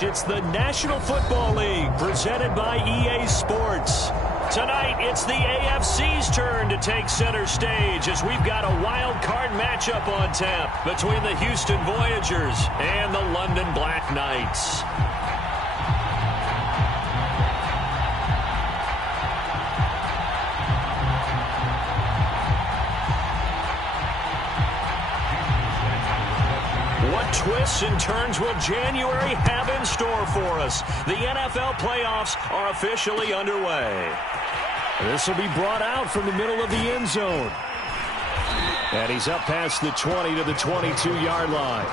It's the National Football League presented by EA Sports. Tonight, it's the AFC's turn to take center stage as we've got a wild card matchup on tap between the Houston Voyagers and the London Black Knights. What twists and turns will January have in store for us? The NFL playoffs are officially underway. This will be brought out from the middle of the end zone. And he's up past the 20 to the 22-yard line.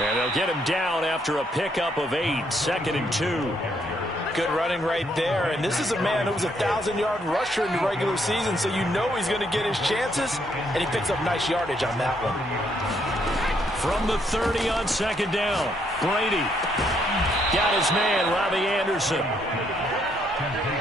And they'll get him down after a pickup of 8, 2nd and 2. Good running right there. And this is a man who was a 1,000-yard rusher in the regular season, so you know he's going to get his chances, and he picks up nice yardage on that one. From the 30 on 2nd down, Brady got his man, Robbie Anderson.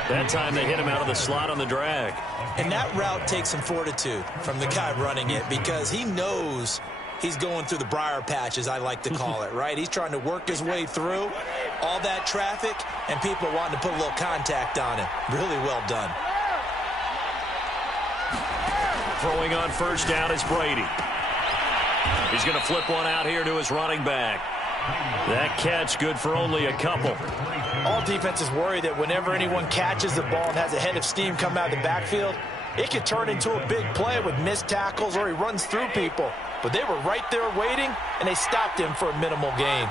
That time they hit him out of the slot on the drag. And that route takes some fortitude from the guy running it because he knows he's going through the briar patch, as I like to call it, right? He's trying to work his way through all that traffic and people wanting to put a little contact on him. Really well done. Throwing on 1st down is Brady. He's going to flip one out here to his running back. That catch good for only a couple. All defenses worry that whenever anyone catches the ball and has a head of steam come out of the backfield, it could turn into a big play with missed tackles or he runs through people. But they were right there waiting, and they stopped him for a minimal gain.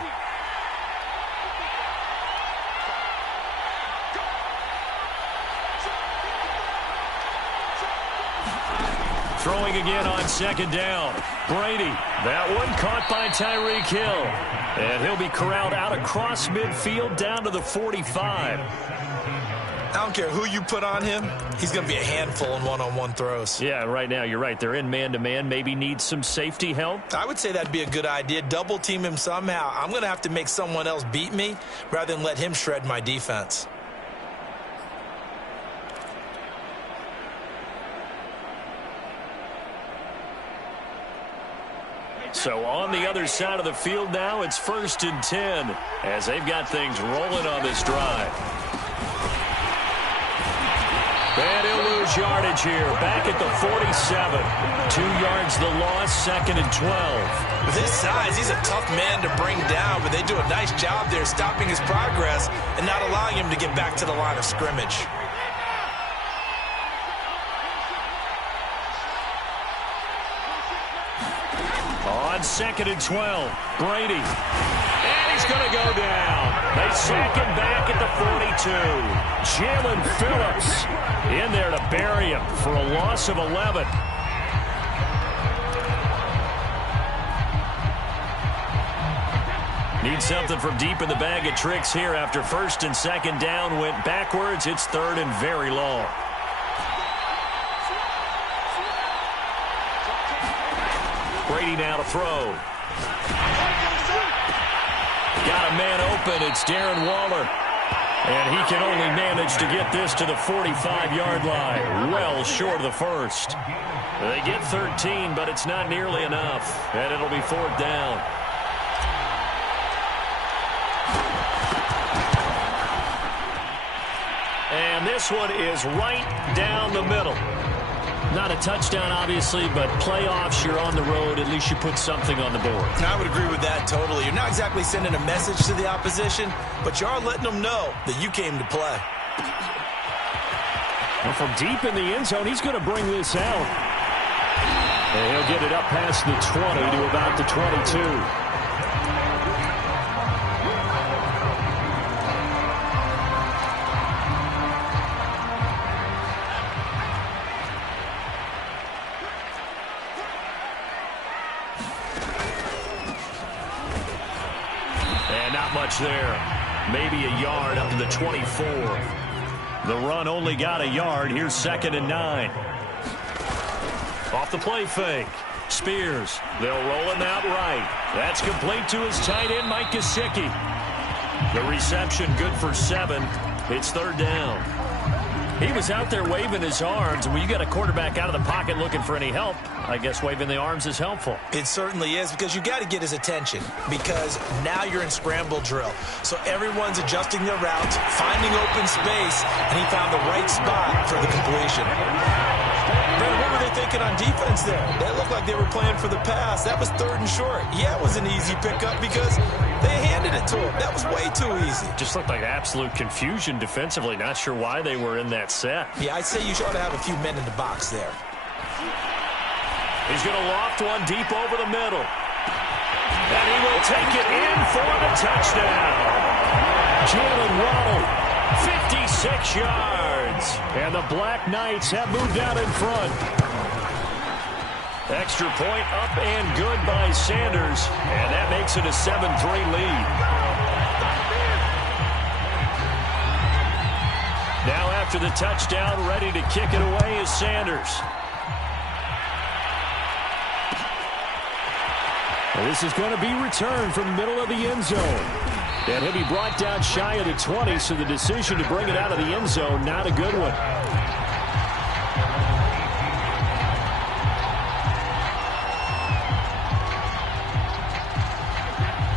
Throwing again on 2nd down. Brady, that one caught by Tyreek Hill. And he'll be corralled out across midfield down to the 45. I don't care who you put on him. He's going to be a handful in one-on-one throws. Yeah, right now, you're right. They're in man-to-man. Maybe needs some safety help. I would say that'd be a good idea. Double team him somehow. I'm going to have to make someone else beat me rather than let him shred my defense. So on the other side of the field now, it's 1st and 10 as they've got things rolling on this drive. And he'll lose yardage here, back at the 47. 2 yards the loss, 2nd and 12. With his size, he's a tough man to bring down, but they do a nice job there stopping his progress and not allowing him to get back to the line of scrimmage. On 2nd and 12, Brady. And he's going to go down. They sack him back at the 42. Jalen Phillips in there to bury him for a loss of 11. Need something from deep in the bag of tricks here after 1st and 2nd down went backwards. It's 3rd and very long. Brady now to throw. Got a man open. It's Darren Waller. And he can only manage to get this to the 45-yard line. Well short of the 1st. They get 13, but it's not nearly enough. And it'll be 4th down. And this one is right down the middle. Not a touchdown, obviously, but playoffs, you're on the road. At least you put something on the board. I would agree with that totally. You're not exactly sending a message to the opposition, but you are letting them know that you came to play. Well, from deep in the end zone, he's going to bring this out. And he'll get it up past the 20 to about the 22. Not much there. Maybe a yard up to the 24. The run only got a yard. Here's 2nd and 9. Off the play fake. Spears. They'll roll him out right. That's complete to his tight end, Mike Gesicki. The reception good for 7. It's 3rd down. He was out there waving his arms. When you got a quarterback out of the pocket looking for any help, I guess waving the arms is helpful. It certainly is, because you got to get his attention, because now you're in scramble drill. So everyone's adjusting their routes, finding open space, and he found the right spot for the completion. Brad, what were they thinking on defense there? That looked like they were playing for the pass. That was 3rd and short. Yeah, it was an easy pickup because they handed it to him. That was way too easy. Just looked like absolute confusion defensively. Not sure why they were in that set. Yeah, I'd say you ought to have a few men in the box there. He's going to loft one deep over the middle. And he will take it in for the touchdown. Jalen Waddle, 56 yards. And the Black Knights have moved out in front. Extra point up and good by Sanders. And that makes it a 7-3 lead. Now after the touchdown, ready to kick it away is Sanders. And this is going to be returned from the middle of the end zone. And he'll be brought down shy of the 20, so the decision to bring it out of the end zone, not a good one.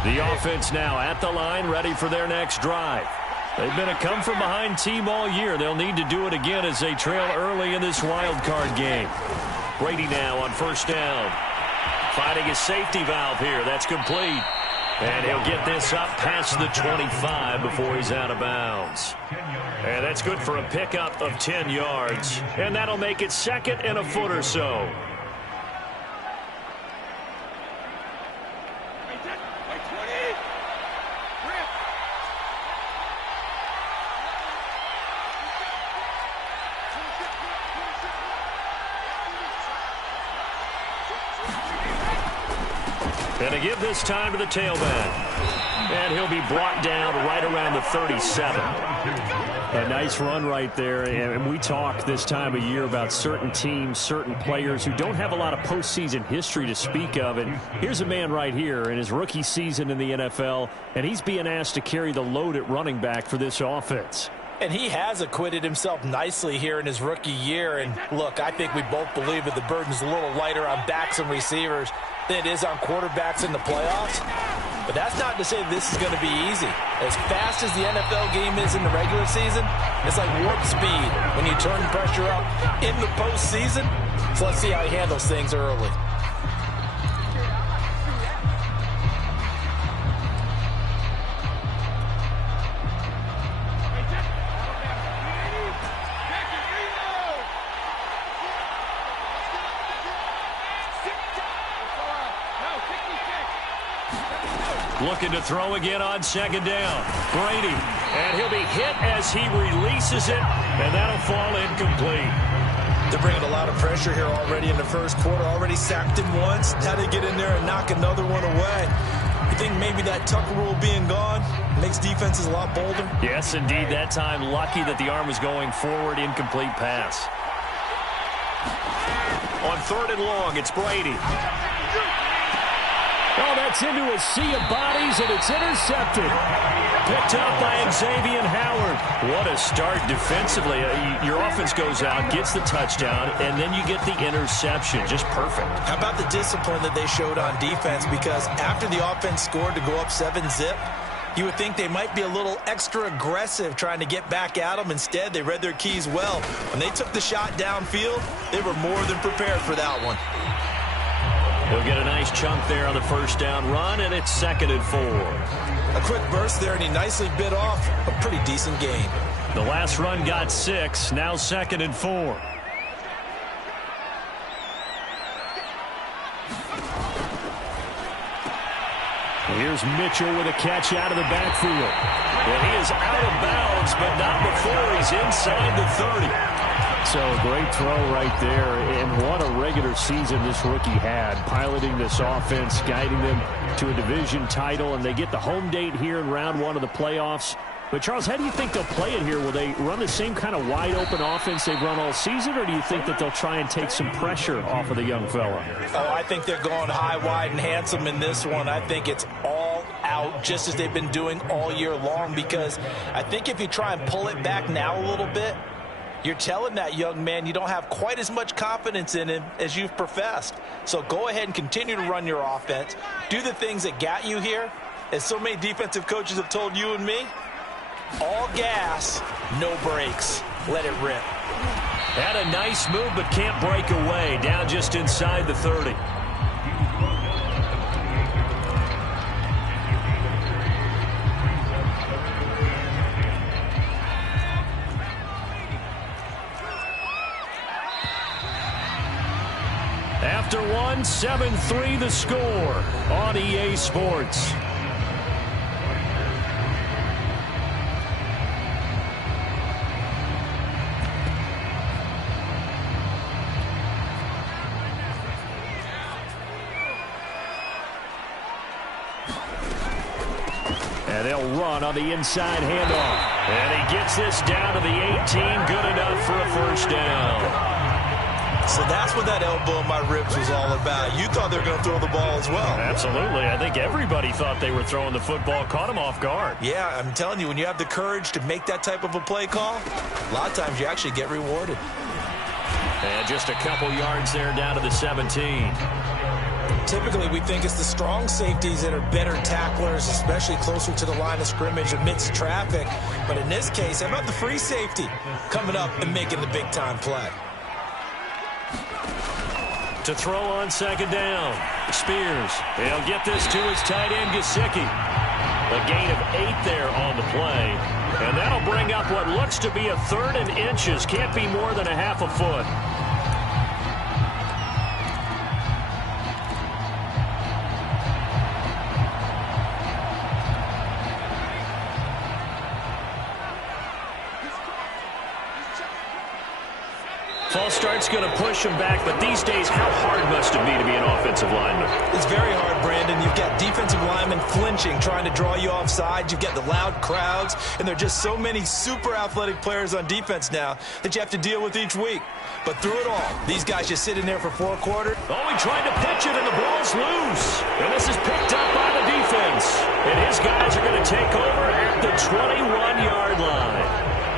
The offense now at the line, ready for their next drive. They've been a come-from-behind team all year. They'll need to do it again as they trail early in this wild card game. Brady now on 1st down. Finding his safety valve here. That's complete. And he'll get this up past the 25 before he's out of bounds. And that's good for a pickup of 10 yards. And that'll make it 2nd and a foot or so. And to give this time to the tailback. And he'll be brought down right around the 37. A nice run right there. And we talk this time of year about certain teams, certain players who don't have a lot of postseason history to speak of. And here's a man right here in his rookie season in the NFL, and he's being asked to carry the load at running back for this offense. And he has acquitted himself nicely here in his rookie year. And look, I think we both believe that the burden's a little lighter on backs and receivers than it is on quarterbacks in the playoffs. But that's not to say this is going to be easy. As fast as the NFL game is in the regular season, it's like warp speed when you turn pressure up in the postseason. So let's see how he handles things early. Looking to throw again on 2nd down. Brady. And he'll be hit as he releases it. And that'll fall incomplete. They're bringing a lot of pressure here already in the first quarter. Already sacked him once. Had to get in there and knock another one away. You think maybe that Tucker rule being gone makes defenses a lot bolder? Yes, indeed. That time, lucky that the arm was going forward. Incomplete pass. On 3rd and long, it's Brady. Oh, that's into a sea of bodies, and it's intercepted. Picked up by Xavier Howard. What a start defensively. Your offense goes out, gets the touchdown, and then you get the interception. Just perfect. How about the discipline that they showed on defense? Because after the offense scored to go up 7-zip, you would think they might be a little extra aggressive trying to get back at them. Instead, they read their keys well. When they took the shot downfield, they were more than prepared for that one. He'll get a nice chunk there on the 1st down run, and it's 2nd and 4. A quick burst there, and he nicely bit off a pretty decent gain. The last run got 6, now 2nd and 4. Here's Mitchell with a catch out of the backfield. And he is out of bounds, but not before he's inside the 30. So great throw right there, and what a regular season this rookie had, piloting this offense, guiding them to a division title, and they get the home date here in round 1 of the playoffs. But, Charles, how do you think they'll play it here? Will they run the same kind of wide-open offense they've run all season, or do you think that they'll try and take some pressure off of the young fella? Oh, I think they're going high, wide, and handsome in this one. I think it's all out, just as they've been doing all year long, because I think if you try and pull it back now a little bit, you're telling that young man you don't have quite as much confidence in him as you've professed. So go ahead and continue to run your offense. Do the things that got you here. As so many defensive coaches have told you and me, all gas, no brakes. Let it rip. Had a nice move, but can't break away. Down just inside the 30. After 7-3 the score on EA Sports. And they'll run on the inside handoff. And he gets this down to the 18. Good enough for a first down. So that's what that elbow in my ribs was all about. You thought they were going to throw the ball as well. Absolutely. I think everybody thought they were throwing the football. Caught him off guard. Yeah, I'm telling you, when you have the courage to make that type of a play call, a lot of times you actually get rewarded. And just a couple yards there down to the 17. Typically, we think it's the strong safeties that are better tacklers, especially closer to the line of scrimmage amidst traffic. But in this case, how about the free safety coming up and making the big-time play? To throw on second down. Spears. He'll get this to his tight end, Gesicki. A gain of 8 there on the play. And that'll bring up what looks to be a 3rd and inches. Can't be more than a half a foot. False start's going to push him back, but these days, how hard must it be to be an offensive lineman? It's very hard, Brandon. You've got defensive linemen flinching, trying to draw you offside. You've got the loud crowds, and there are just so many super athletic players on defense now that you have to deal with each week. But through it all, these guys just sit in there for 4 quarters. Oh, he tried to pitch it, and the ball's loose. And this is picked up by the defense. And his guys are going to take over at the 21-yard line.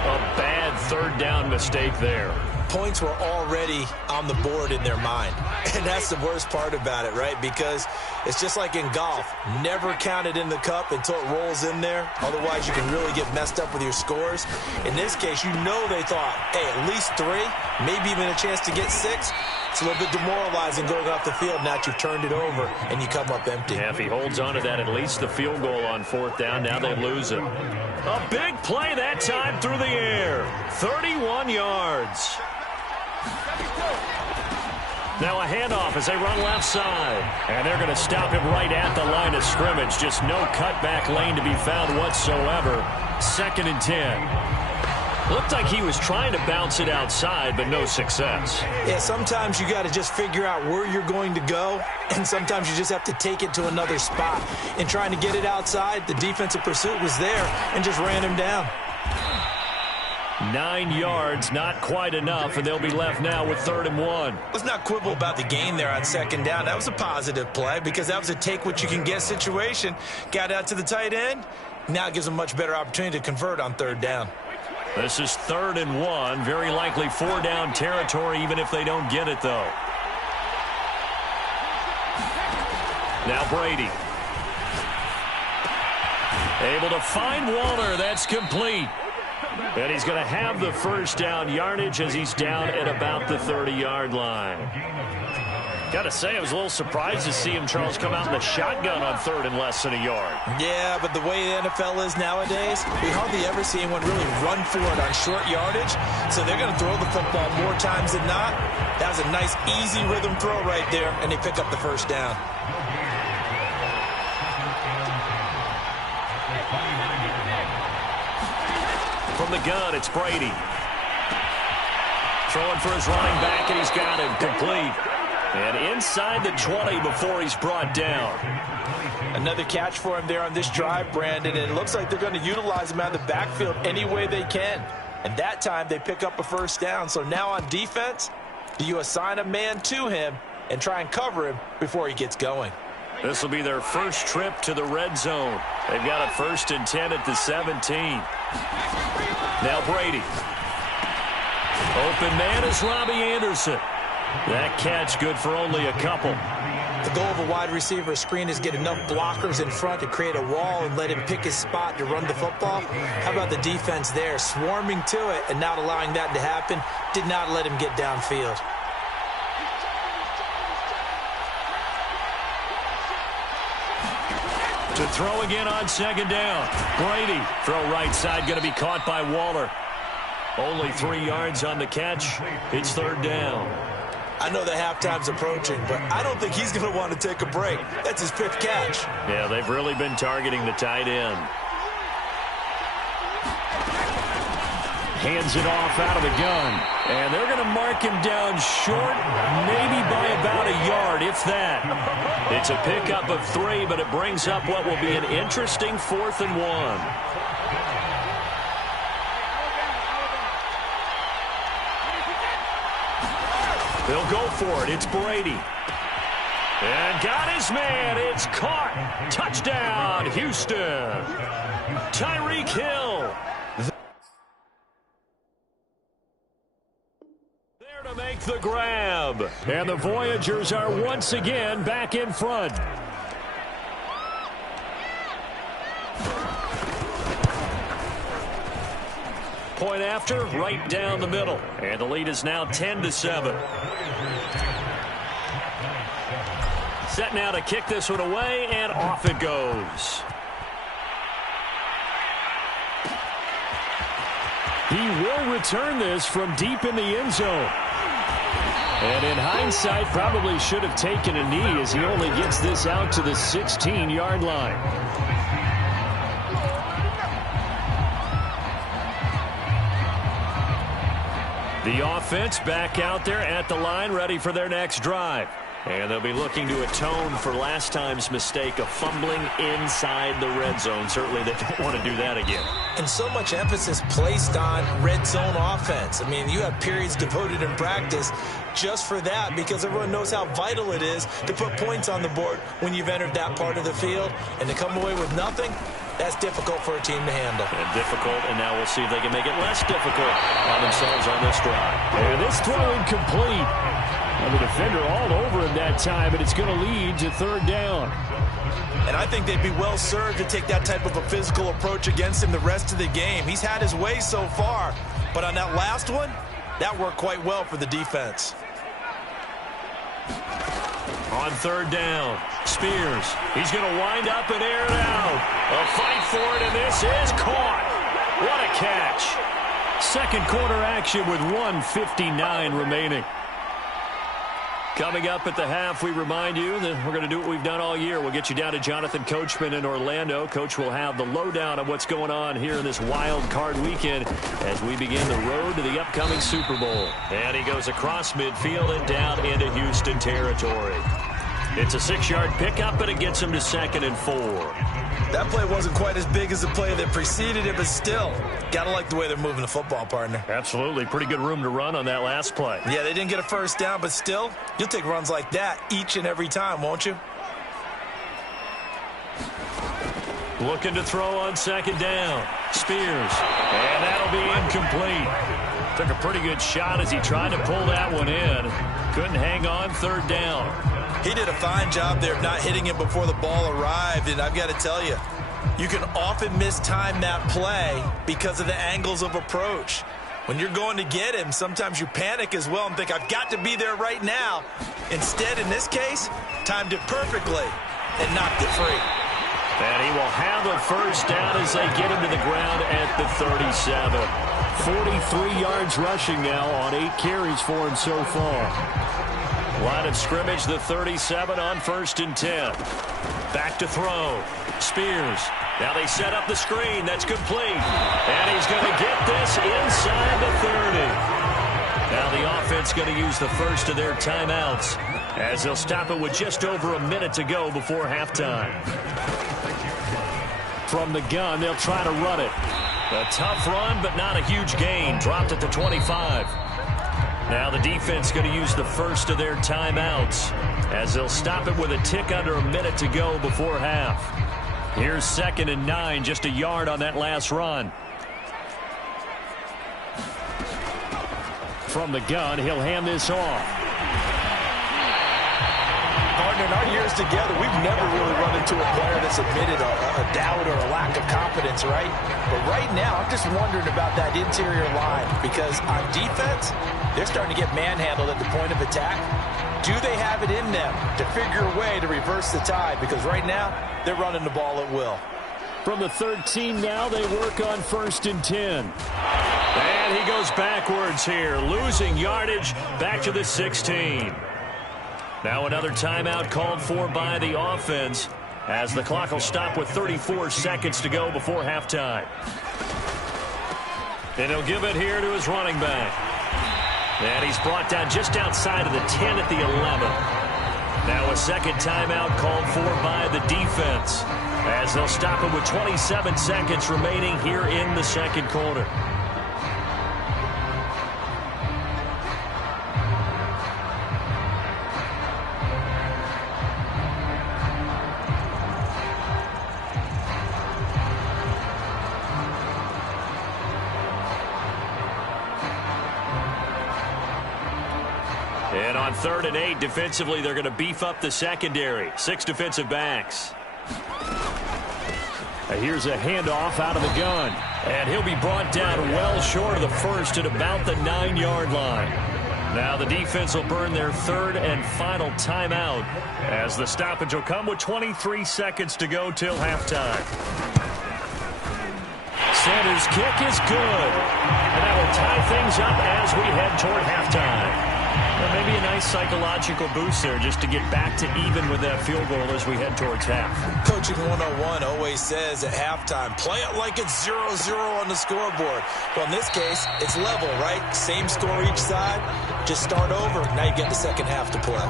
A bad 3rd down mistake there. Points were already on the board in their mind. And that's the worst part about it, right? Because it's just like in golf. Never count it in the cup until it rolls in there. Otherwise, you can really get messed up with your scores. In this case, you know they thought, hey, at least 3, maybe even a chance to get 6. It's a little bit demoralizing going off the field now that you've turned it over and you come up empty. Yeah, if he holds on to that, at least the field goal on 4th down. Now they lose it. A big play that time through the air. 31 yards. Now a handoff as they run left side. And they're going to stop him right at the line of scrimmage. Just no cutback lane to be found whatsoever. 2nd and 10. Looked like he was trying to bounce it outside, but no success. Yeah, sometimes you got to just figure out where you're going to go, and sometimes you just have to take it to another spot. And trying to get it outside, the defensive pursuit was there and just ran him down. 9 yards, not quite enough, and they'll be left now with 3rd and 1. Let's not quibble about the gain there on 2nd down. That was a positive play because that was a take-what-you-can-get situation. Got out to the tight end. Now it gives them much better opportunity to convert on 3rd down. This is 3rd and 1. Very likely 4-down territory, even if they don't get it, though. Now Brady. Able to find Waller. That's complete. And he's going to have the first down yardage as he's down at about the 30-yard line. Got to say, I was a little surprised to see him, Charles, come out in the shotgun on 3rd and less than a yard. Yeah, but the way the NFL is nowadays, we hardly ever see anyone really run for it on short yardage. So they're going to throw the football more times than not. That was a nice, easy rhythm throw right there, and they pick up the first down. From the gun, it's Brady. throwing for his running back, and he's got him complete. And inside the 20 before he's brought down. Another catch for him there on this drive, Brandon, and it looks like they're going to utilize him out of the backfield any way they can. And that time they pick up a first down. So now on defense, do you assign a man to him and try and cover him before he gets going? This will be their first trip to the red zone. They've got a 1st and 10 at the 17. Now Brady. Open man is Robbie Anderson. That catch good for only a couple. The goal of a wide receiver screen is get enough blockers in front to create a wall and let him pick his spot to run the football. How about the defense there, swarming to it and not allowing that to happen? Did not let him get downfield. To throw again on 2nd down. Brady, throw right side, going to be caught by Waller. Only 3 yards on the catch. It's 3rd down. I know that halftime's approaching, but I don't think he's going to want to take a break. That's his 5th catch. Yeah, they've really been targeting the tight end. Hands it off out of the gun. And they're going to mark him down short, maybe by about a yard, if that. It's a pickup of 3, but it brings up what will be an interesting 4th and 1. They'll go for it. It's Brady. And got his man. It's caught. Touchdown, Houston. Tyreek Hill. There to make the grab. And the Voyagers are once again back in front. Point after, right down the middle. And the lead is now 10-7. Set now to kick this one away, and off it goes. He will return this from deep in the end zone. And in hindsight, probably should have taken a knee as he only gets this out to the 16-yard line. The offense back out there at the line, ready for their next drive. And they'll be looking to atone for last time's mistake of fumbling inside the red zone. Certainly they don't want to do that again. And so much emphasis placed on red zone offense. I mean, you have periods devoted in practice just for that because everyone knows how vital it is to put points on the board when you've entered that part of the field. And to come away with nothing, that's difficult for a team to handle. And difficult, and now we'll see if they can make it less difficult on themselves on this drive. And this throw incomplete. And the defender all over him that time, but it's going to lead to 3rd down. And I think they'd be well served to take that type of a physical approach against him the rest of the game. He's had his way so far, but on that last one, that worked quite well for the defense. On 3rd down, Spears. He's going to wind up and air it out. A fight for it, and this is caught. What a catch. 2nd quarter action with 1:59 remaining. Coming up at the half, we remind you that we're going to do what we've done all year. We'll get you down to Jonathan Coachman in Orlando. Coach will have the lowdown of what's going on here in this wild card weekend as we begin the road to the upcoming Super Bowl. And he goes across midfield and down into Houston territory. It's a 6-yard pickup, but it gets him to 2nd and 4. That play wasn't quite as big as the play that preceded it, but still, gotta like the way they're moving the football, partner. Absolutely. Pretty good room to run on that last play. Yeah, they didn't get a first down, but still, you'll take runs like that each and every time, won't you? Looking to throw on 2nd down. Spears. And that'll be incomplete. Took a pretty good shot as he tried to pull that one in. Couldn't hang on. 3rd down. He did a fine job there of not hitting him before the ball arrived, and I've got to tell you, you can often mistime that play because of the angles of approach. When you're going to get him, sometimes you panic as well and think, I've got to be there right now. Instead, in this case, timed it perfectly and knocked it free. And he will have a first down as they get him to the ground at the 37. 43 yards rushing now on 8 carries for him so far. Line of scrimmage, the 37 on 1st and 10. Back to throw. Spears. Now they set up the screen. That's complete. And he's going to get this inside the 30. Now the offense going to use the first of their timeouts as they'll stop it with just over a minute to go before halftime. From the gun, they'll try to run it. A tough run, but not a huge gain. Dropped at the 25. Now the defense going to use the first of their timeouts as they'll stop it with a tick under a minute to go before half. Here's 2nd and 9, just a yard on that last run. From the gun, he'll hand this off. Partner, in our years together, we've never really run into a player that's admitted a doubt or a lack of confidence, right? But right now, I'm just wondering about that interior line because on defense, they're starting to get manhandled at the point of attack. Do they have it in them to figure a way to reverse the tide? Because right now, they're running the ball at will. From the 13 now, they work on 1st and 10. And he goes backwards here, losing yardage back to the 16. Now another timeout called for by the offense as the clock will stop with 34 seconds to go before halftime. And he'll give it here to his running back. And he's brought down just outside of the 10 at the 11. Now a second timeout called for by the defense as they'll stop it with 27 seconds remaining here in the second quarter. And on 3rd and 8, defensively, they're going to beef up the secondary. 6 defensive backs. Here's a handoff out of the gun. And he'll be brought down well short of the first at about the 9-yard line. Now the defense will burn their 3rd and final timeout as the stoppage will come with 23 seconds to go till halftime. Sanders' kick is good. And that will tie things up as we head toward halftime. Well, maybe a nice psychological boost there just to get back to even with that field goal as we head towards half. Coaching 101 always says at halftime, play it like it's 0-0 on the scoreboard. Well, in this case, it's level, right? Same score each side. Just start over. Now you get the second half to play.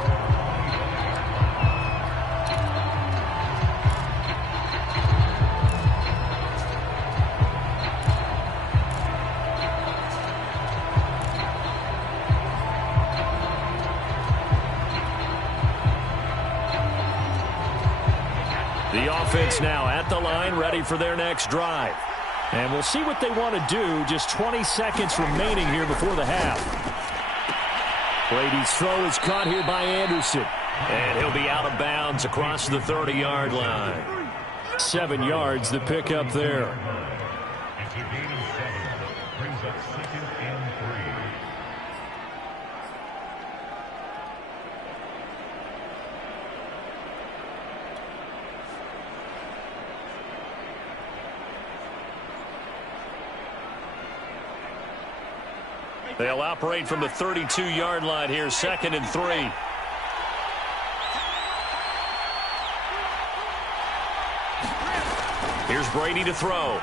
The offense now at the line, ready for their next drive. And we'll see what they want to do. Just 20 seconds remaining here before the half. Brady's throw is caught here by Anderson. And he'll be out of bounds across the 30-yard line. 7 yards the pickup there. They'll operate from the 32-yard line here, 2nd and 3. Here's Brady to throw.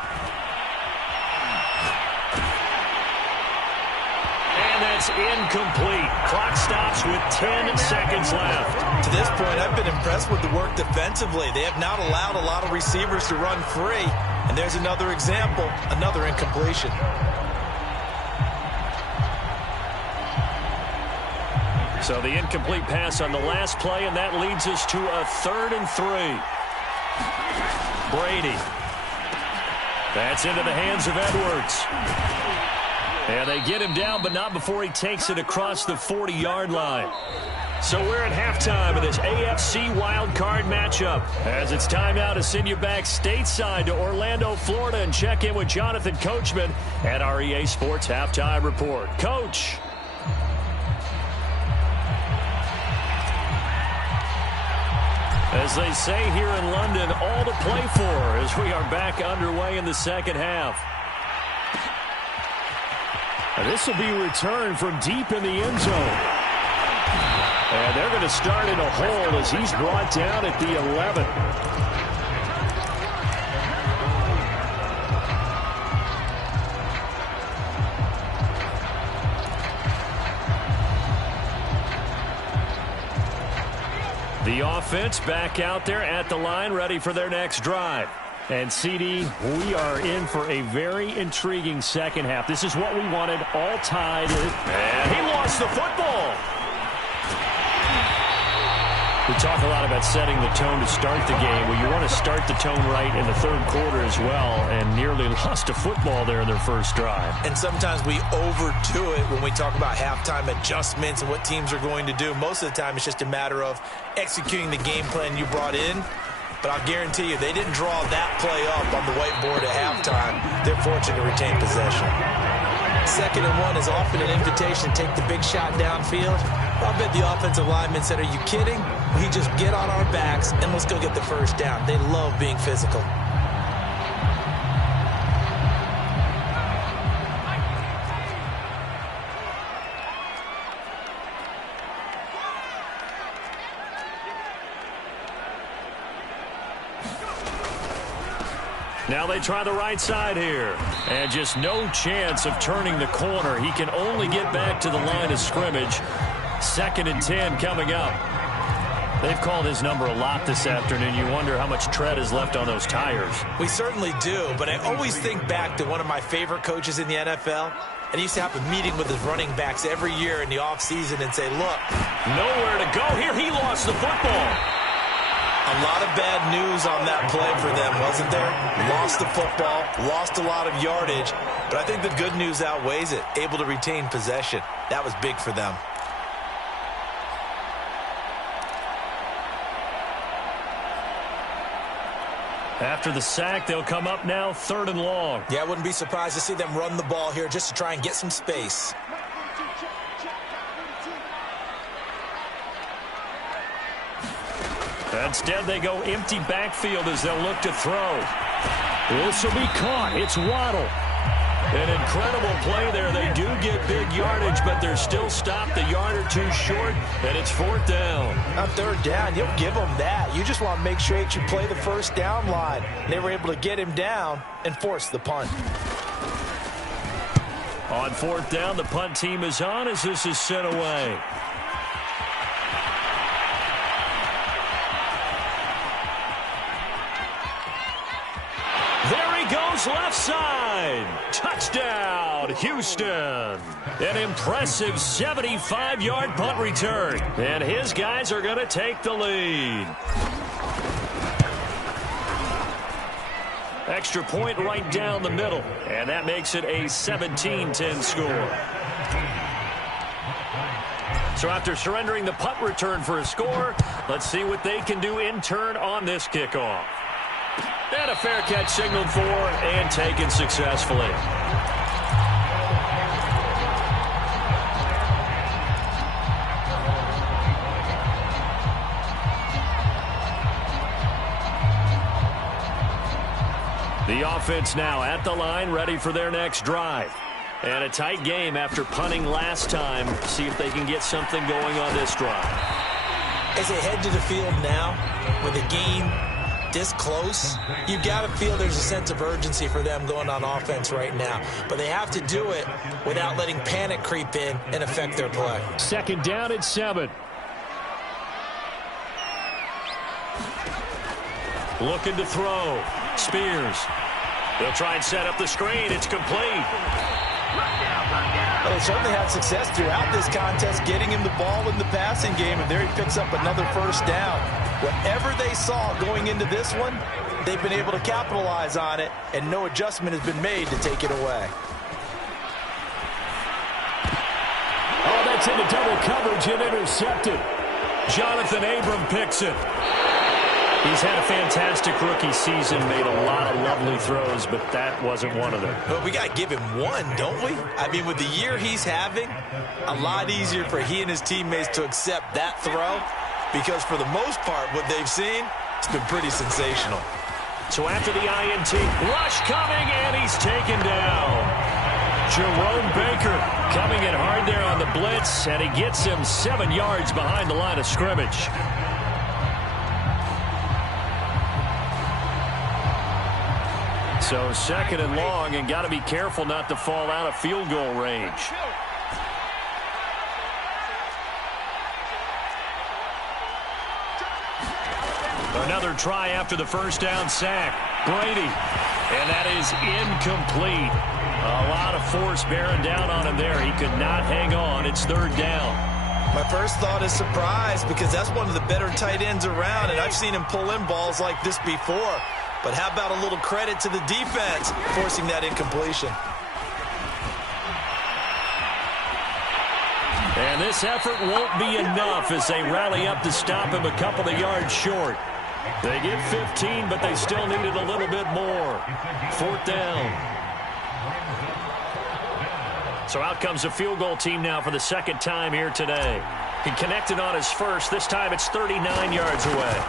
And that's incomplete. Clock stops with 10 seconds left. To this point, I've been impressed with the work defensively. They have not allowed a lot of receivers to run free. And there's another example, another incompletion. So the incomplete pass on the last play, and that leads us to a 3rd and 3. Brady. That's into the hands of Edwards. And they get him down, but not before he takes it across the 40-yard line. So we're at halftime of this AFC wildcard matchup. As it's time now to send you back stateside to Orlando, Florida, and check in with Jonathan Coachman at our EA Sports Halftime Report. Coach. As they say here in London, all to play for as we are back underway in the second half. And this will be returned from deep in the end zone. And they're going to start in a hole as he's brought down at the 11. The offense back out there at the line, ready for their next drive. And, CD, we are in for a very intriguing second half. This is what we wanted, all tied. And he lost the football. We talk a lot about setting the tone to start the game. Well, you want to start the tone right in the third quarter as well, and nearly lost a football there in their first drive. And sometimes we overdo it when we talk about halftime adjustments and what teams are going to do. Most of the time, it's just a matter of executing the game plan you brought in. But I'll guarantee you, they didn't draw that play up on the whiteboard at halftime. They're fortunate to retain possession. 2nd and 1 is often an invitation to take the big shot downfield. I bet the offensive lineman said, are you kidding? We just get on our backs and let's go get the first down. They love being physical. Now they try the right side here. And just no chance of turning the corner. He can only get back to the line of scrimmage. 2nd and 10 coming up. They've called his number a lot this afternoon. You wonder how much tread is left on those tires. We certainly do, but I always think back to one of my favorite coaches in the NFL. And he used to have a meeting with his running backs every year in the offseason and say, look. Nowhere to go here. He lost the football. A lot of bad news on that play for them, wasn't there? Lost the football, lost a lot of yardage, but I think the good news outweighs it. Able to retain possession. That was big for them. After the sack, they'll come up now 3rd and long. Yeah, I wouldn't be surprised to see them run the ball here just to try and get some space. Instead, they go empty backfield as they'll look to throw. This will be caught. It's Waddle. An incredible play there. They do get big yardage, but they're still stopped a yard or two short, and it's 4th down. On 3rd down, you'll give them that. You just want to make sure that you play the first down line. They were able to get him down and force the punt. On 4th down, the punt team is on as this is sent away. Goes left side. Touchdown, Houston. An impressive 75-yard punt return. And his guys are going to take the lead. Extra point right down the middle. And that makes it a 17-10 score. So after surrendering the punt return for a score, let's see what they can do in turn on this kickoff. And a fair catch signaled for and taken successfully. The offense now at the line, ready for their next drive. And a tight game after punting last time. See if they can get something going on this drive. As they head to the field now with a game this close, you've got to feel there's a sense of urgency for them going on offense right now. But they have to do it without letting panic creep in and affect their play. 2nd down and 7. Looking to throw. Spears. They'll try and set up the screen. It's complete. Well, they certainly had success throughout this contest, getting him the ball in the passing game, and there he picks up another 1st down. Whatever they saw going into this one, they've been able to capitalize on it, and no adjustment has been made to take it away. Oh, that's into double coverage and intercepted. Jonathan Abram picks it. He's had a fantastic rookie season, made a lot of lovely throws, but that wasn't one of them. Well, we got to give him one, don't we? I mean, with the year he's having, a lot easier for he and his teammates to accept that throw, because for the most part, what they've seen, it's been pretty sensational. So after the INT, rush coming, and he's taken down. Jerome Baker coming in hard there on the blitz, and he gets him 7 yards behind the line of scrimmage. So 2nd and long, and got to be careful not to fall out of field goal range. Another try after the first down sack. Brady. And that is incomplete. A lot of force bearing down on him there. He could not hang on. It's third down. My first thought is surprise because that's one of the better tight ends around, and I've seen him pull in balls like this before. But how about a little credit to the defense forcing that incompletion? And this effort won't be enough as they rally up to stop him a couple of yards short. They get 15, but they still needed a little bit more. Fourth down. So out comes the field goal team now for the second time here today. He connected on his first. This time it's 39 yards away.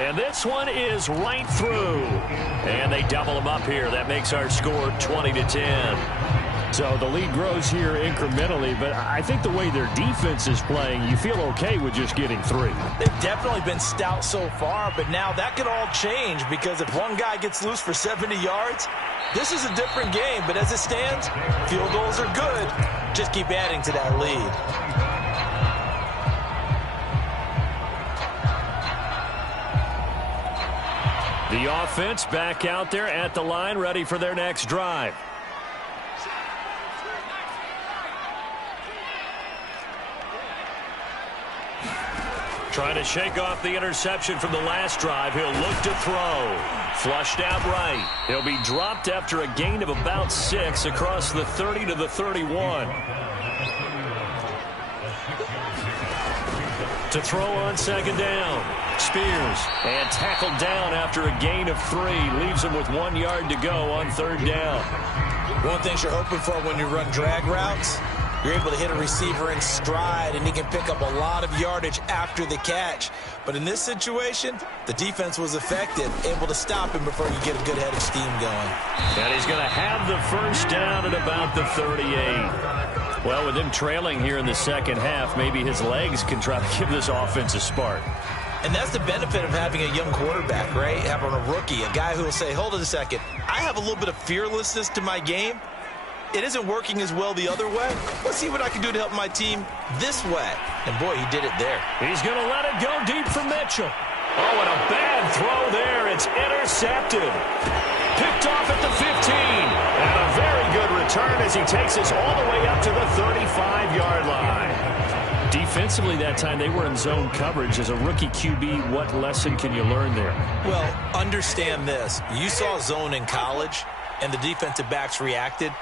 And this one is right through. And they double him up here. That makes our score 20-10. So the lead grows here incrementally, but I think the way their defense is playing, you feel okay with just getting 3. They've definitely been stout so far, but now that could all change because if one guy gets loose for 70 yards, this is a different game. But as it stands, field goals are good. Just keep adding to that lead. The offense back out there at the line, ready for their next drive. Trying to shake off the interception from the last drive. He'll look to throw. Flushed out right. He'll be dropped after a gain of about 6 across the 30 to the 31. To throw on second down. Spears. And tackled down after a gain of 3. Leaves him with 1 yard to go on third down. One of the things you're hoping for when you run drag routes, you're able to hit a receiver in stride, and he can pick up a lot of yardage after the catch. But in this situation, the defense was effective, able to stop him before you get a good head of steam going. And he's going to have the first down at about the 38. Well, with him trailing here in the second half, maybe his legs can try to give this offense a spark. And that's the benefit of having a young quarterback, right? Having a rookie, a guy who will say, hold it a second, I have a little bit of fearlessness to my game. It isn't working as well the other way. Let's see what I can do to help my team this way. And, boy, he did it there. He's going to let it go deep for Mitchell. Oh, and a bad throw there. It's intercepted. Picked off at the 15. And a very good return as he takes us all the way up to the 35-yard line. Defensively that time, they were in zone coverage. As a rookie QB, what lesson can you learn there? Well, understand this. You saw zone in college, and the defensive backs reacted,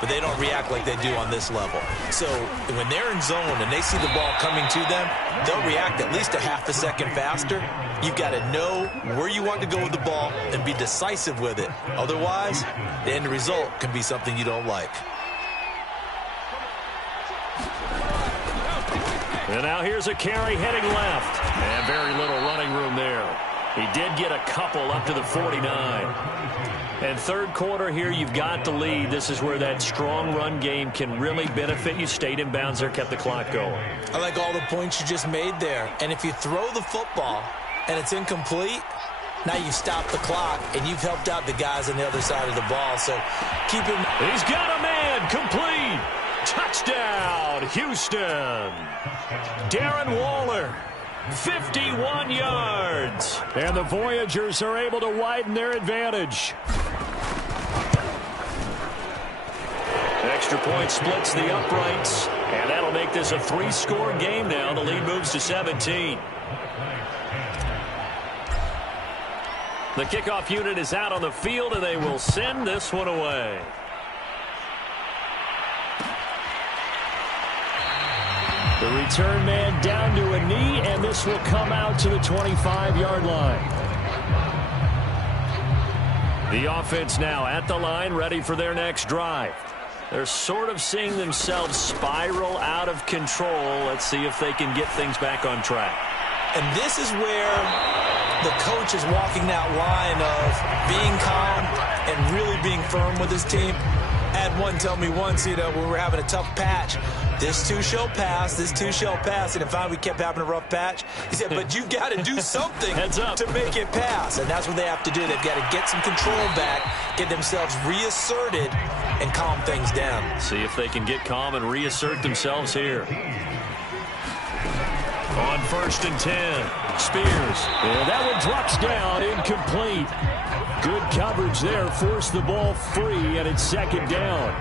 but they don't react like they do on this level. So when they're in zone and they see the ball coming to them, they'll react at least a half a second faster. You've got to know where you want to go with the ball and be decisive with it. Otherwise, the end result can be something you don't like. And now here's a carry heading left. And very little running room there. He did get a couple up to the 49. And third quarter here, you've got the lead. This is where that strong run game can really benefit you. Stayed in bounds there, kept the clock going. I like all the points you just made there. And if you throw the football and it's incomplete, now you've stopped the clock and you've helped out the guys on the other side of the ball. So keep him. He's got a man complete. Touchdown, Houston. Darren Waller. 51 yards. And the Voyagers are able to widen their advantage. Extra point splits the uprights. And that'll make this a 3-score game now. The lead moves to 17. The kickoff unit is out on the field, and they will send this one away. The return man down to a knee, and this will come out to the 25-yard line. The offense now at the line, ready for their next drive. They're sort of seeing themselves spiral out of control. Let's see if they can get things back on track. And this is where the coach is walking that line of being calm and really being firm with his team. I had one tell me once, when we were having a tough patch, this too shall pass, this too shall pass. And if we kept having a rough patch, he said, but you've got to do something to make it pass. And that's what they have to do. They've got to get some control back, get themselves reasserted, and calm things down. See if they can get calm and reassert themselves here. On 1st and 10, Spears. And that one drops down, incomplete. Good coverage there, forced the ball free, and it's 2nd down.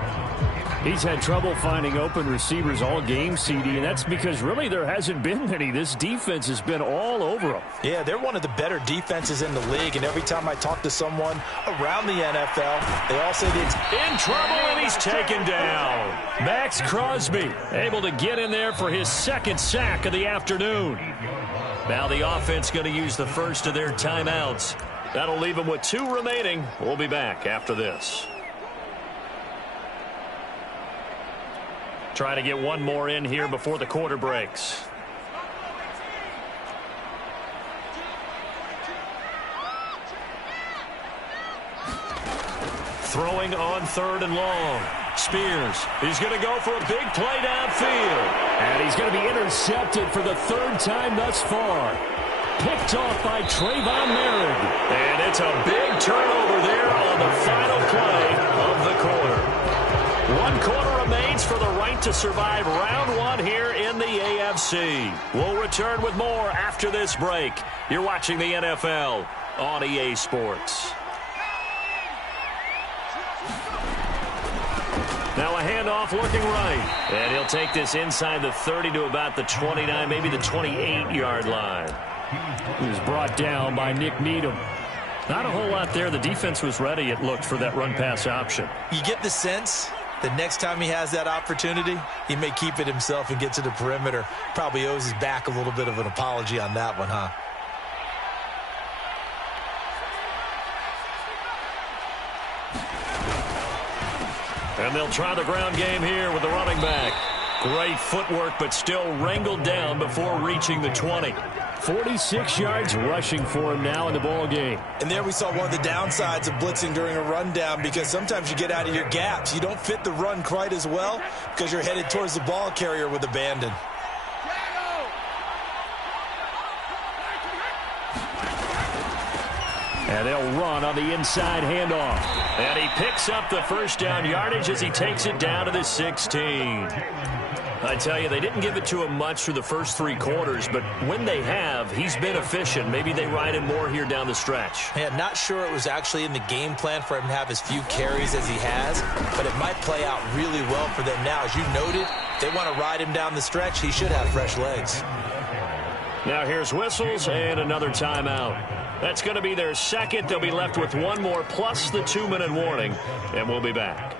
He's had trouble finding open receivers all game, CD, and that's because really there hasn't been many. This defense has been all over them. Yeah, they're one of the better defenses in the league, and every time I talk to someone around the NFL, they all say that it's in trouble, and he's taken down. Max Crosby able to get in there for his 2nd sack of the afternoon. Now the offense going to use the first of their timeouts. That'll leave them with 2 remaining. We'll be back after this. Try to get one more in here before the quarter breaks. Throwing on 3rd and long. Spears. He's going to go for a big play downfield. And he's going to be intercepted for the 3rd time thus far. Picked off by Trayvon Merritt. And it's a big turnover there on the final play of the quarter. 1 quarter remains for the right to survive round 1 here in the AFC. We'll return with more after this break. You're watching the NFL on EA Sports. Now a handoff looking right. And he'll take this inside the 30 to about the 29, maybe the 28-yard line. He was brought down by Nick Needham. Not a whole lot there. The defense was ready, it looked, for that run-pass option. You get the sense the next time he has that opportunity, he may keep it himself and get to the perimeter. Probably owes his back a little bit of an apology on that one, huh? And they'll try the ground game here with the running back. Great footwork, but still wrangled down before reaching the 20. 46 yards rushing for him now in the ball game. And there we saw one of the downsides of blitzing during a rundown, because sometimes you get out of your gaps. You don't fit the run quite as well because you're headed towards the ball carrier with abandon. And they'll run on the inside handoff. And he picks up the 1st down yardage as he takes it down to the 16. I tell you, they didn't give it to him much through the first 3 quarters, but when they have, he's been efficient. Maybe they ride him more here down the stretch. Yeah, not sure it was actually in the game plan for him to have as few carries as he has, but it might play out really well for them now. As you noted, they want to ride him down the stretch. He should have fresh legs. Now here's whistles and another timeout. That's going to be their 2nd. They'll be left with 1 more plus the 2-minute warning, and we'll be back.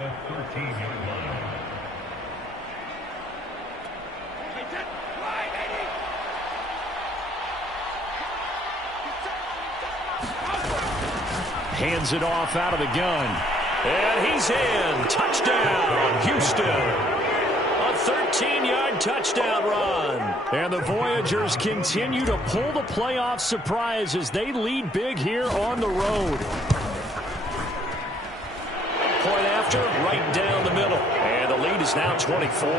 Hands it off out of the gun. And he's in. Touchdown, Houston. A 13-yard touchdown run. And the Voyagers continue to pull the playoff surprise as they lead big here on the road. Point after, right down the middle. And the lead is now 24.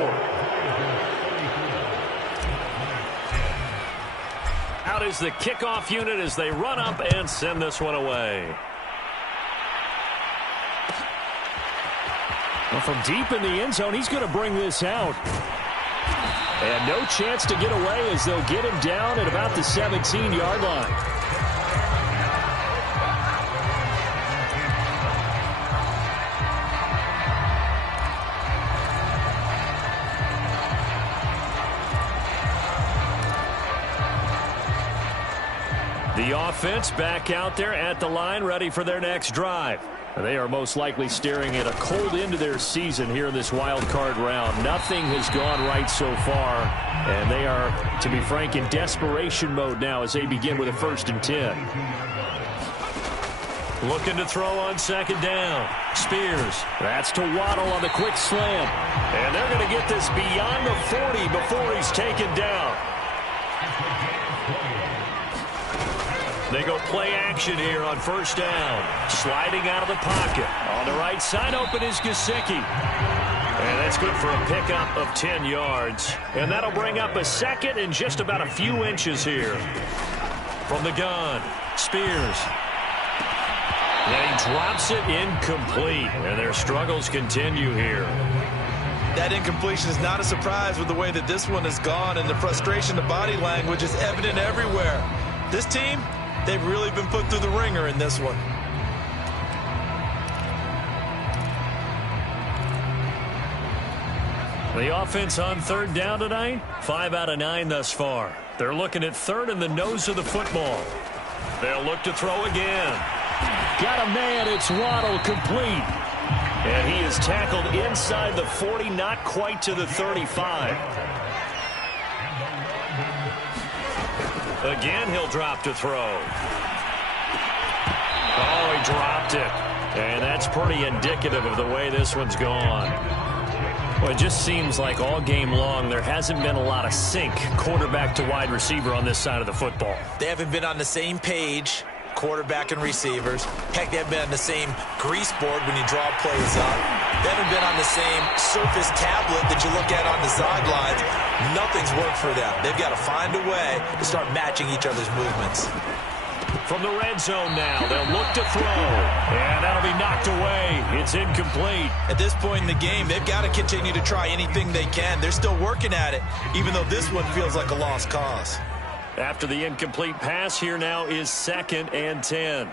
Out is the kickoff unit as they run up and send this one away. Well, from deep in the end zone, he's going to bring this out. And no chance to get away as they'll get him down at about the 17-yard line. The offense back out there at the line, ready for their next drive. They are most likely staring at a cold end to their season here in this wild card round. Nothing has gone right so far, and they are, to be frank, in desperation mode now as they begin with a 1st and 10. Looking to throw on 2nd down. Spears. That's to Waddle on the quick slant. And they're going to get this beyond the 40 before he's taken down. They go play action here on 1st down. Sliding out of the pocket. On the right side open is Gesicki. And that's good for a pickup of 10 yards. And that'll bring up a 2nd and just about a few inches here. From the gun, Spears. And he drops it incomplete. And their struggles continue here. That incompletion is not a surprise with the way that this one has gone, and the frustration, the body language is evident everywhere. This team, they've really been put through the ringer in this one. The offense on third down tonight, 5 out of 9 thus far. They're looking at third in the nose of the football. They'll look to throw again. Got a man, it's Waddle, complete. And he is tackled inside the 40, not quite to the 35. Again, he'll drop to throw. Oh, he dropped it. And that's pretty indicative of the way this one's gone. Well, it just seems like all game long there hasn't been a lot of sync quarterback to wide receiver on this side of the football. They haven't been on the same page, quarterback and receivers. Heck, they haven't been on the same grease board when you draw plays up. They haven't been on the same surface tablet that you look at on the sidelines. Nothing's worked for them. They've got to find a way to start matching each other's movements. From the red zone now, they'll look to throw. And that'll be knocked away. It's incomplete. At this point in the game, they've got to continue to try anything they can. They're still working at it, even though this one feels like a lost cause. After the incomplete pass, here now is 2nd and 10.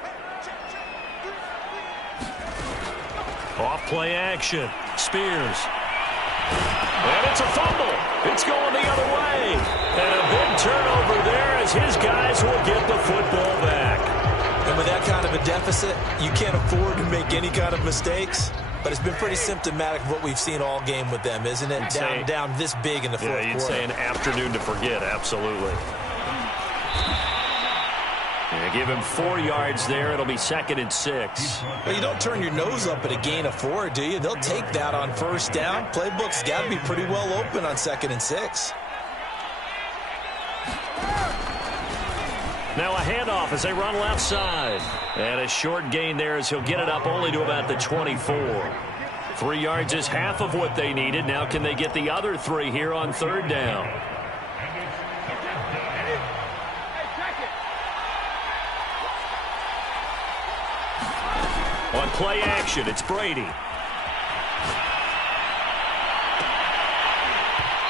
Off play action. Spears. And it's a fumble. It's going the other way. And a big turnover there as his guys will get the football back. And with that kind of a deficit, you can't afford to make any kind of mistakes. But it's been pretty symptomatic of what we've seen all game with them, isn't it? Down this big in the fourth quarter. Yeah, you'd say an afternoon to forget, absolutely. Yeah, give him 4 yards there. It'll be 2nd and 6. Well, you don't turn your nose up at a gain of 4, do you? They'll take that on first down. Playbook's got to be pretty well open on 2nd and 6. Now a handoff as they run left side. And a short gain there as he'll get it up only to about the 24. 3 yards is half of what they needed. Now can they get the other 3 here on third down? On play action, it's Brady.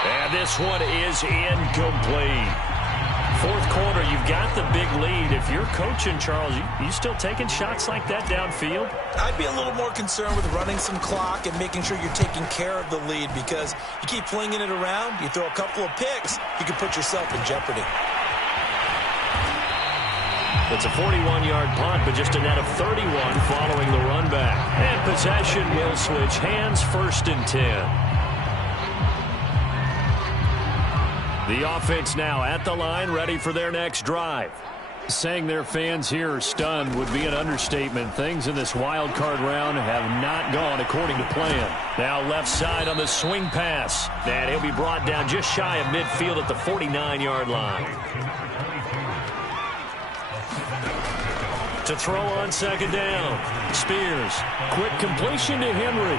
And this one is incomplete. Fourth quarter, you've got the big lead. If you're coaching, Charles, you still taking shots like that downfield? I'd be a little more concerned with running some clock and making sure you're taking care of the lead, because you keep flinging it around, you throw a couple of picks, you can put yourself in jeopardy. It's a 41-yard punt, but just a net of 31 following the run back. And possession will switch hands, 1st and 10. The offense now at the line, ready for their next drive. Saying their fans here are stunned would be an understatement. Things in this wild card round have not gone according to plan. Now left side on the swing pass. And he'll be brought down just shy of midfield at the 49-yard line. To throw on 2nd down. Spears. Quick completion to Henry.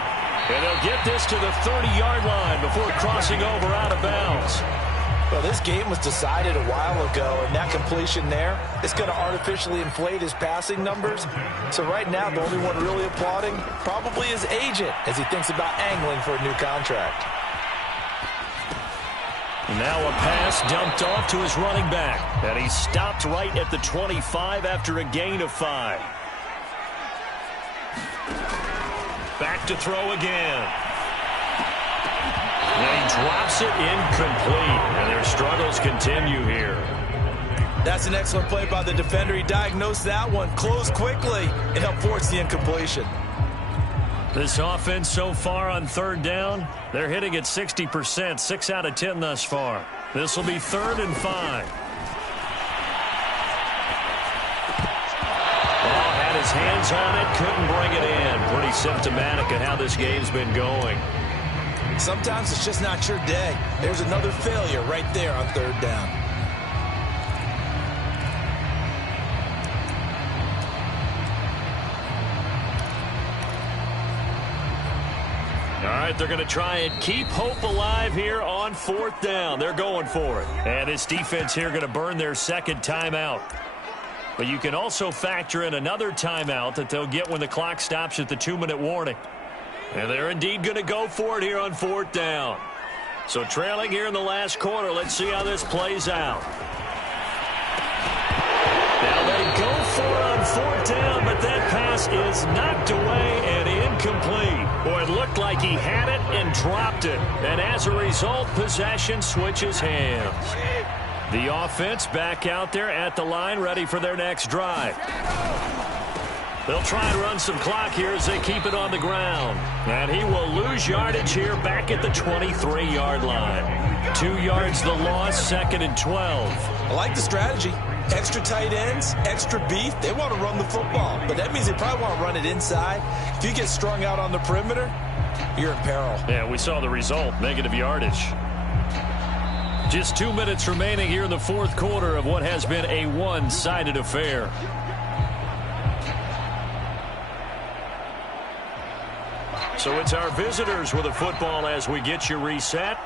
And they'll get this to the 30-yard line before crossing over out of bounds. Well, this game was decided a while ago, and that completion there is going to artificially inflate his passing numbers. So right now, the only one really applauding probably his agent as he thinks about angling for a new contract. Now a pass dumped off to his running back. And he stopped right at the 25 after a gain of 5. Back to throw again. And he drops it incomplete. And their struggles continue here. That's an excellent play by the defender. He diagnosed that one, closed quickly, and helped force the incompletion. This offense so far on third down, they're hitting at 60%, 6 out of 10 thus far. This will be 3rd and 5. Oh, had his hands on it, couldn't bring it in. Pretty symptomatic of how this game's been going. Sometimes it's just not your day. There's another failure right there on 3rd down. All right, they're going to try and keep hope alive here on 4th down. They're going for it. And this defense here going to burn their 2nd timeout. But you can also factor in another timeout that they'll get when the clock stops at the 2-minute warning. And they're indeed going to go for it here on 4th down. So trailing here in the last quarter. Let's see how this plays out. Now they go for it on 4th down, but that pass is knocked away and incomplete. Boy, it looked like he had it and dropped it. And as a result, possession switches hands. The offense back out there at the line, ready for their next drive. They'll try and run some clock here as they keep it on the ground. And he will lose yardage here back at the 23-yard line. 2 yards the loss, 2nd and 12. I like the strategy. Extra tight ends, extra beef. They want to run the football, but that means they probably want to run it inside. If you get strung out on the perimeter, you're in peril. Yeah, we saw the result, negative yardage. Just 2 minutes remaining here in the 4th quarter of what has been a one-sided affair. So it's our visitors with a football as we get you reset.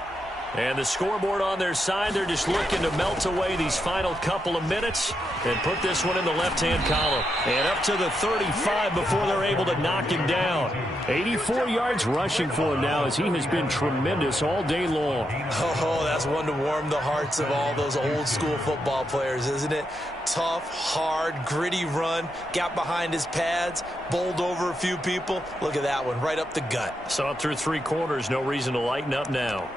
And the scoreboard on their side, they're just looking to melt away these final couple of minutes and put this one in the left-hand column. And up to the 35 before they're able to knock him down. 84 yards rushing for him now as he has been tremendous all day long. Oh, that's one to warm the hearts of all those old-school football players, isn't it? Tough, hard, gritty run, got behind his pads, bowled over a few people. Look at that one, right up the gut. Saw it through 3 quarters, no reason to lighten up now.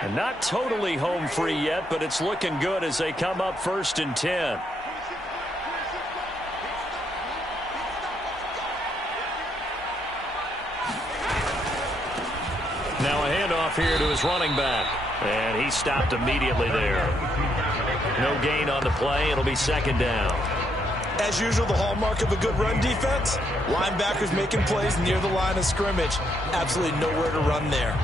And not totally home free yet, but it's looking good as they come up 1st and 10. Now a handoff here to his running back. And he stopped immediately there. No gain on the play. It'll be 2nd down. As usual, the hallmark of a good run defense, linebackers making plays near the line of scrimmage. Absolutely nowhere to run there.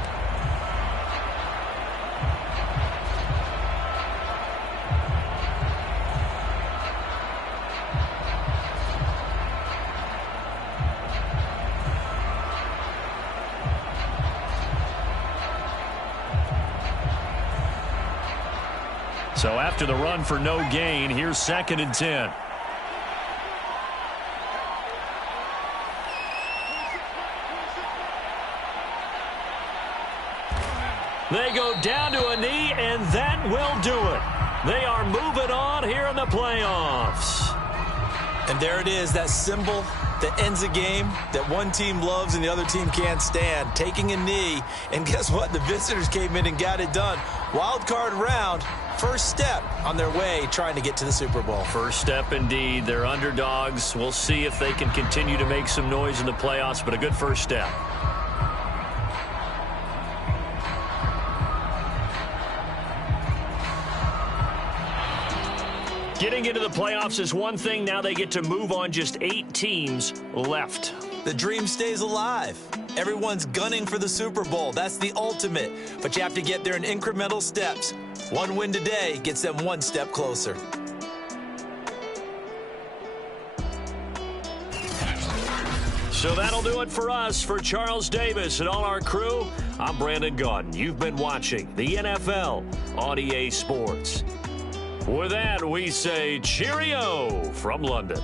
So after the run for no gain, here's 2nd and 10. They go down to a knee, and that will do it. They are moving on here in the playoffs. And there it is, that symbol that ends a game that one team loves and the other team can't stand. Taking a knee, and guess what? The visitors came in and got it done. Wild card round, first step on their way trying to get to the Super Bowl. First step indeed. They're underdogs. We'll see if they can continue to make some noise in the playoffs, but a good first step. Getting into the playoffs is one thing. Now they get to move on. Just 8 teams left. The dream stays alive. Everyone's gunning for the Super Bowl. That's the ultimate. But you have to get there in incremental steps. One win today gets them one step closer. So that'll do it for us. For Charles Davis and all our crew, I'm Brandon Gaudin. You've been watching the NFL on EA Sports. With that, we say cheerio from London.